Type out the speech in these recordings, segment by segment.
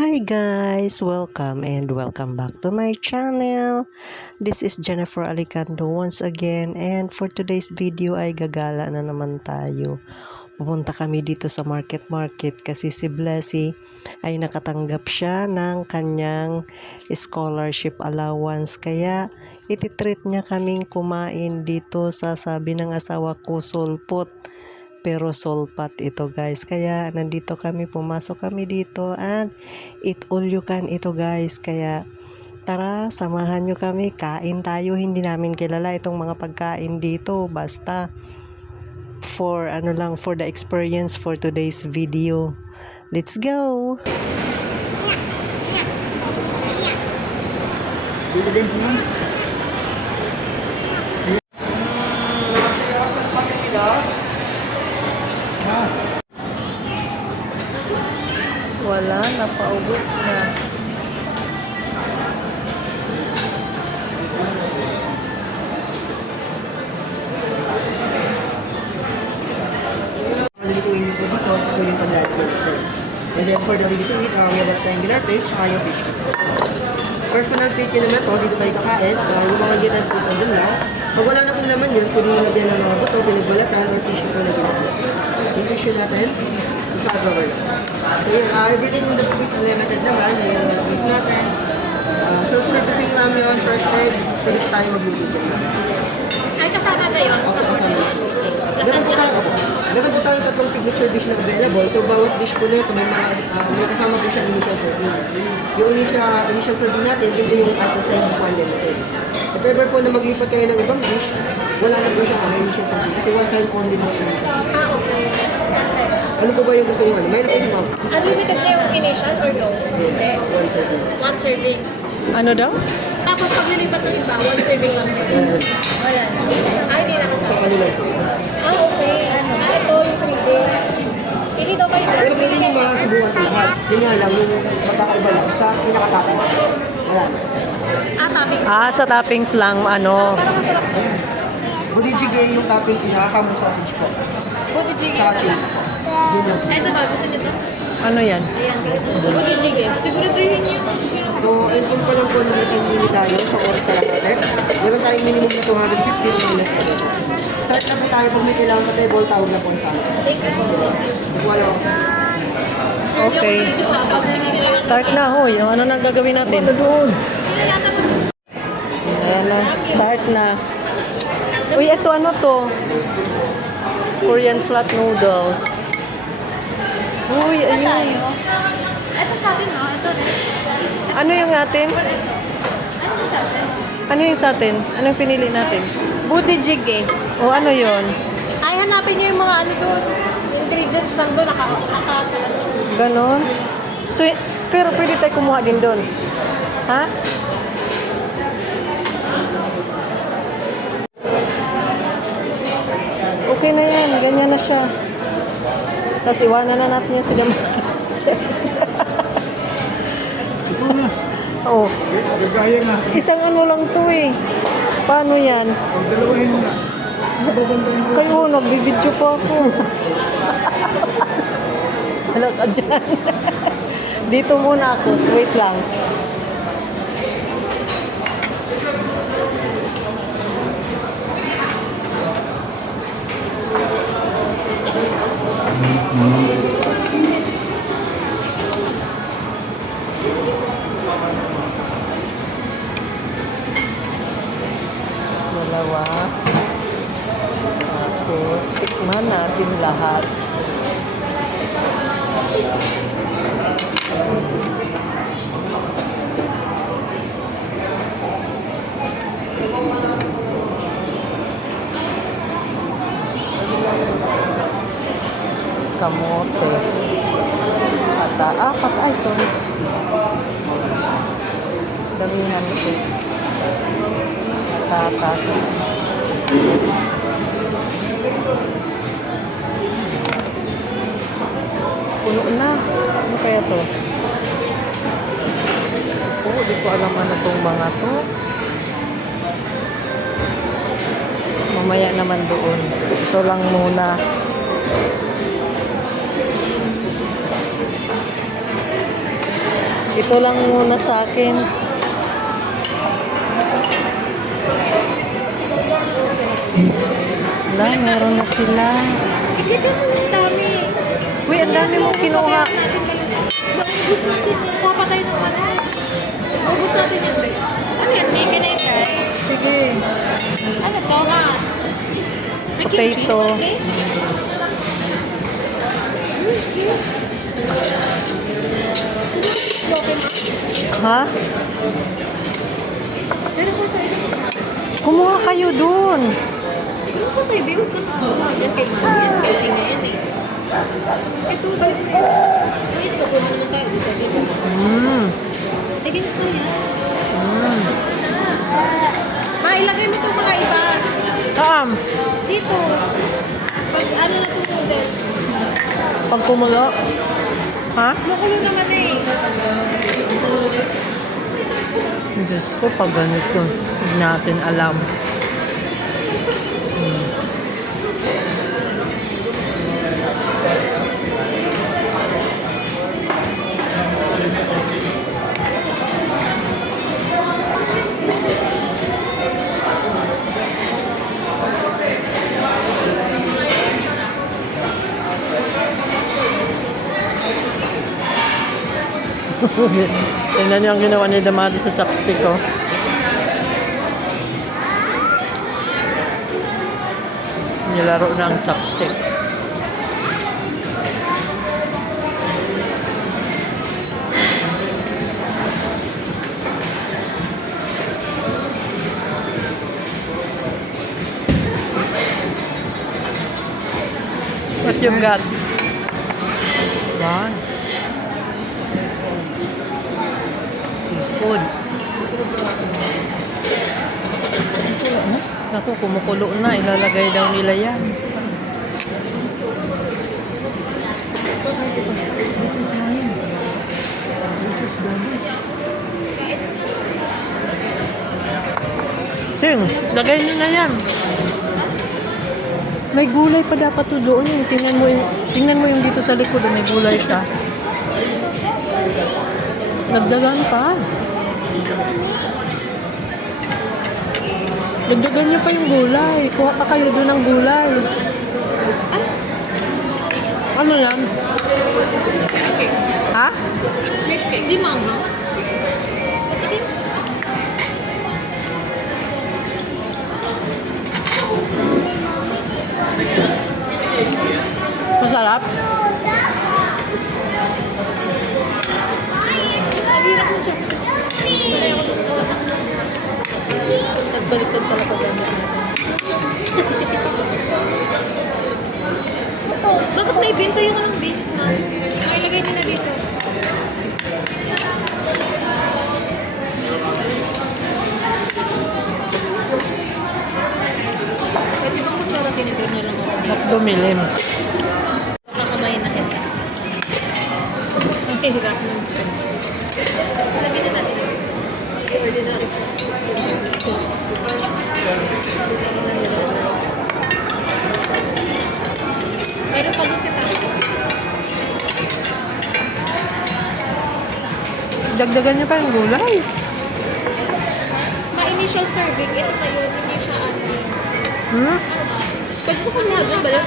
Hi guys! Welcome and welcome back to my channel. This is Jennifer Alicando once again, and for today's video ay gagala na naman tayo. Pumunta kami dito sa market kasi si Blessy ay nakatanggap siya ng kanyang scholarship allowance, kaya ititreat niya kaming kumain dito sa, sabi ng asawa ko, sulpot. Pero sulpat ito guys, kaya nandito kami, pumasok kami dito and eat all you can ito guys. Kaya tara, samahan nyo kami, kain tayo. Hindi namin kilala itong mga pagkain dito, basta for ano lang, for the experience for today's video. Let's go! Wala, napaubos na. Lulutuin nyo po dito, ito yung pag-lalagay. And then for the ready to eat, we have a triangular fish, saka yung fish cakes. Personal treat yun naman ito, dito tayo kakain. Yung mga utensils andun lang. Pag wala na pong laman yun, pwede nyo lagyan ng mga buto, pinagbalatan, or tissue po na ginagawa. Yung tissue natin, isa-cover lang. So yun, everything in the food is limited naman. Yung fish natin. Self-servicing namin yun, first egg, pwede tayo magluto dyan. Ay, kasama na yun sa pagkain. Meron po tayong tatlong signature dish na available. So, bawat dish po na ito, may kasama po siya initial serving. Yung initial serving natin, yun yung ating friend one limited. If ever po na maglipat kayo ng ibang dish, wala na po siya initial serving. Kasi one time only mo po. Okay. Ano po ba yung gusto nyo? Mayroon po yung ma'am. Unlimited na yung initial or no? Hindi. One serving. One serving. Ano daw? Tapos pag nilipat ng iba, one serving lang. Wala na. Ay, hindi na Sa kasama. kanila ito. Okay. Ano? Ito yung 3 day. Hindi daw kayo. Pero pwede nyo makasubukan sa lahat. Yun nga lang, yung magkakaiba lang sa pinakatapos. Wala na. Toppings. Sa toppings lang, ano. Budijige yung toppings niya, hamon sausage po. Buti jige. Tsaka cheese. Yun lang. Ito ba? Gusto niyo to? Ano yan? Ayan. Buti jige. Siguraduhin niyo. So, inform ko lang po na may tayo sa oras na natin. Meron tayong minimum na 250 minutes per day. Start na po tayo pag may kailangan sa table, tawag na po sa amin. Thank you. Wala. Okay. Start na, hoy. Ano nang gagawin natin? Ayan na, start na. Uy, ito ano to? Korean flat noodles. Uy, ayun. Tayo. Ito sa atin, no? Ito rin. Ano yung atin? Ano sa atin? Ano yung sa atin? Anong pinili natin? Buti jige. O ano yon? Ay, hanapin niyo yung mga ano doon. Ingredients lang doon, nakasalat. Ganon? So, pero pwede tayo kumuha din doon. Ha? Okay na yan. Ganyan na siya. Tapos iwanan na natin yan sa gamas. Oh. Gagaya na. Isang ano lang to eh. Paano yan? Dalawahin mo na. Kayo, nagbibidyo pa ako. Wala ka dyan. Dito muna ako. So, wait lang. Dalawa. Tapos, tikman natin lahat. Kamote. Ay, sorry. Damihan ito. Patatas. Puno na. Ano kaya to? Di ko alam ano itong mga to. Mamaya naman doon. Ito lang muna. Ito lang muna sa akin. Wala, meron na sila. Hindi dyan ang dami. Uy, ang dami mong kinuha. Ubus natin yan. Kuha tayo ng kanan. Ubus natin yan, babe. Ano yan? May can I try? Sige. Ano to? May kimchi? Potato. Okay. Ha? Pero po tayo. Kumuha kayo dun. Pero po tayo, babe. Huwag ka na. Yan kay mama. Yan kay tingnan yan eh. Ito, babe. Wait, kukuha naman tayo. Dito. Sige na to yan. Ma, ilagay mo itong mga iba. Dito. Pag ano na itong noodles. Pag kumulo. Ha? Makulo naman eh. Diyos ko, pag ganito. Hindi natin alam. Tingnan niyo ang ginawa ni Damari sa chopstick ko. Nilaro na ang chopstick. What you've got? Wow. Seafood. Naku, kumukulo na. Ilalagay daw nila yan. Sing, lagay nyo na yan. May gulay pa dapat to doon. Tingnan mo yung dito sa likod. May gulay siya. Nagdagan pa. Dagdagan niyo pa yung gulay. Kuha pa kayo doon ng gulay. Ano yan? Ha? Di mama. Masarap? Tapos baliktad pala pag gamit natin. Bakit may beans? Ayaw ka ng beans, ma. Ay, lagay mo na dito. Pwede bang kutsara tinidor na lang ako dito? Dumilim. Kakamay na kita. Ang hirap ng chopsticks. Lagyan na natin. Ordinary chopsticks. Meron pa doon kita. Dagdagan niyo pa yung gulay. Ma-initial serving, ito na yun. Hindi siya ano. Pwede ko kumuha doon, bala?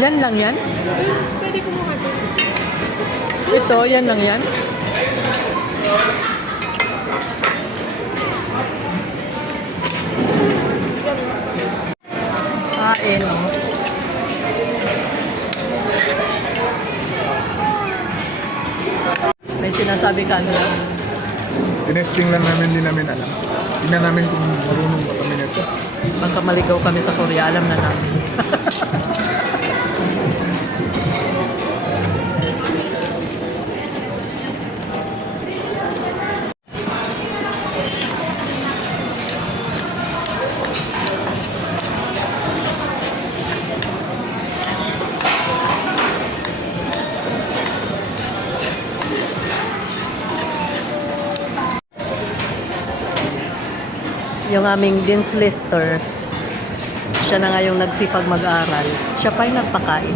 Yan lang yan? Pwede kumuha doon. Ito, yan lang yan? Kain, oh. May sinasabi ka nila. Tinesting lang namin, hindi namin alam. Tingnan namin kung marunong ba kami nito. Pagka maligaw kami sa Korea, alam na namin. Yung aming Dean's Lister, siya na nga yung nagsipag mag-aral. Siya pa yung nagpakain.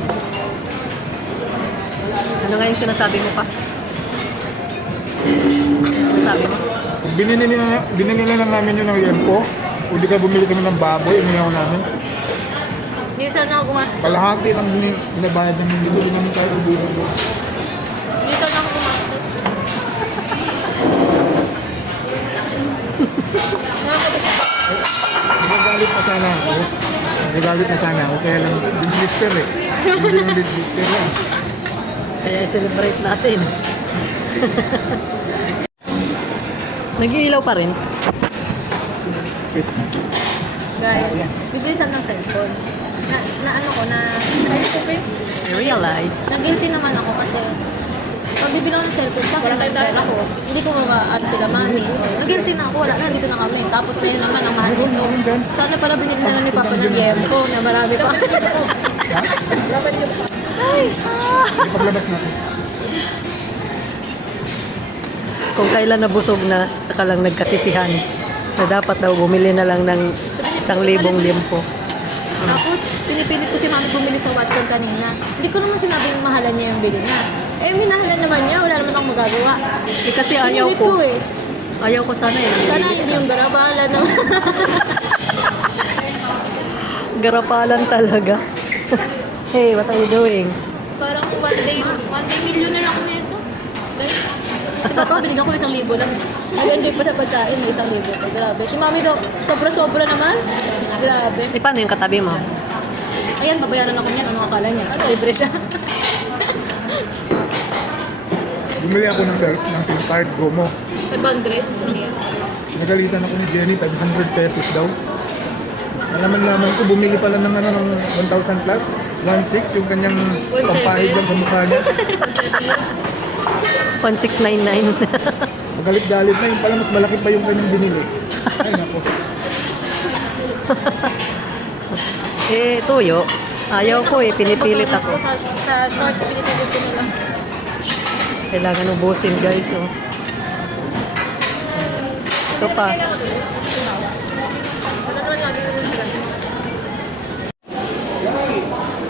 Ano nga yung sinasabi mo pa? binili na lang namin yun ng liempo. O di ka bumili kami ng baboy, inihaw namin. Hindi sana ako gumastos. Kalahati ng binabayad namin dito, di namin tayo ubuhin doon. Hindi sana ako gumastos. Nagagalit na sana ako. Nagagalit na sana ako, kaya lang blister eh. Hindi ng blister lang. Kaya celebrate natin. Nag-iilaw pa rin. Guys, bibilisan ng cellphone. Na ano ko, I realized. na-guilty naman ako kasi pag bibili ako ng cellphone, sa akin lang yung pera ko. Hindi ko ano sila, mami. Na-guilty na ako, wala na, dito na kami. Tapos ngayon naman, ang mahal ko. Sana pala binili na lang ni Papa ng yempo na marami pa. Ipaglabas natin. Kung kailan nabusog na, saka lang nagkasisihan na dapat daw bumili na lang ng 1,000 limpo. Tapos, pinipilit ko si mami bumili sa Watson kanina. Hindi ko naman sinabing mahalan niya yung bili niya. Eh, minahalan naman niya. Wala naman akong magagawa. Eh, kasi ayaw Pinilit ko. eh. Ayaw ko sana eh. Sana hindi yung garabala na. Garapalan talaga. Hey, what are you doing? Parang one day millionaire ako nito. Diba ko, binigyan ko 1,000 lang. Nag-enjoy pa sa pagkain, may 1,000 pa. Grabe. Si mami daw, sobra-sobra naman. Grabe. Eh, paano yung katabi mo? Ayan, babayaran ako niyan. Ano akala niya? Libre siya. Bumili ako ng SIM card, Gomo. 500. Nagalitan ako ni Jenny, 500 pesos daw. Alaman ko, bumili pala ng ano, ng 1,000 plus, 1,600 yung kanyang pampahid lang sa mukha niya. 1699. Magalit-galit na, yung pala mas malaki pa yung kanyang binili. Ay nako. Eh, tuyo. Ayaw ko eh, pinipilit Pag-ulis ko ako. sa short, pinipilit ko nila. Kailangan ubusin guys. Oh. Ito pa.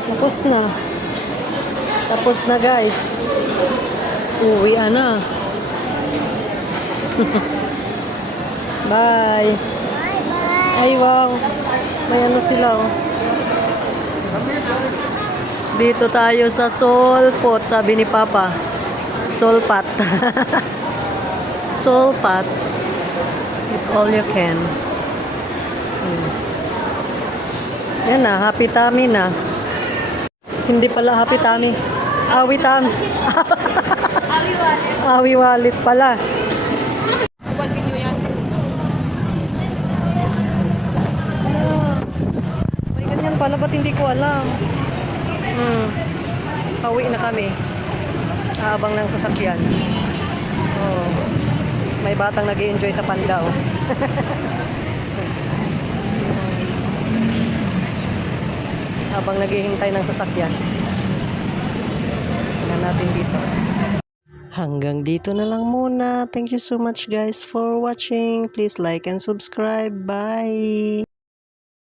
Tapos na. Tapos na guys. Uwi na. Bye. Ay wow. May ano sila oh. Dito tayo sa Solpot, sabi ni Papa. Solpat. Solpat. Eat all you can. Yan na, happy tummy na. Hindi pala happy tummy. Awi tummy. Awi wallet pala. May ganyan pala, ba't hindi ko alam? Pauwi na kami. Habang ng sasakyan. Oh. May batang nag-i-enjoy sa panda oh. Habang naghihintay ng sasakyan. Tingnan natin dito. Hanggang dito na lang muna. Thank you so much guys for watching. Please like and subscribe. Bye!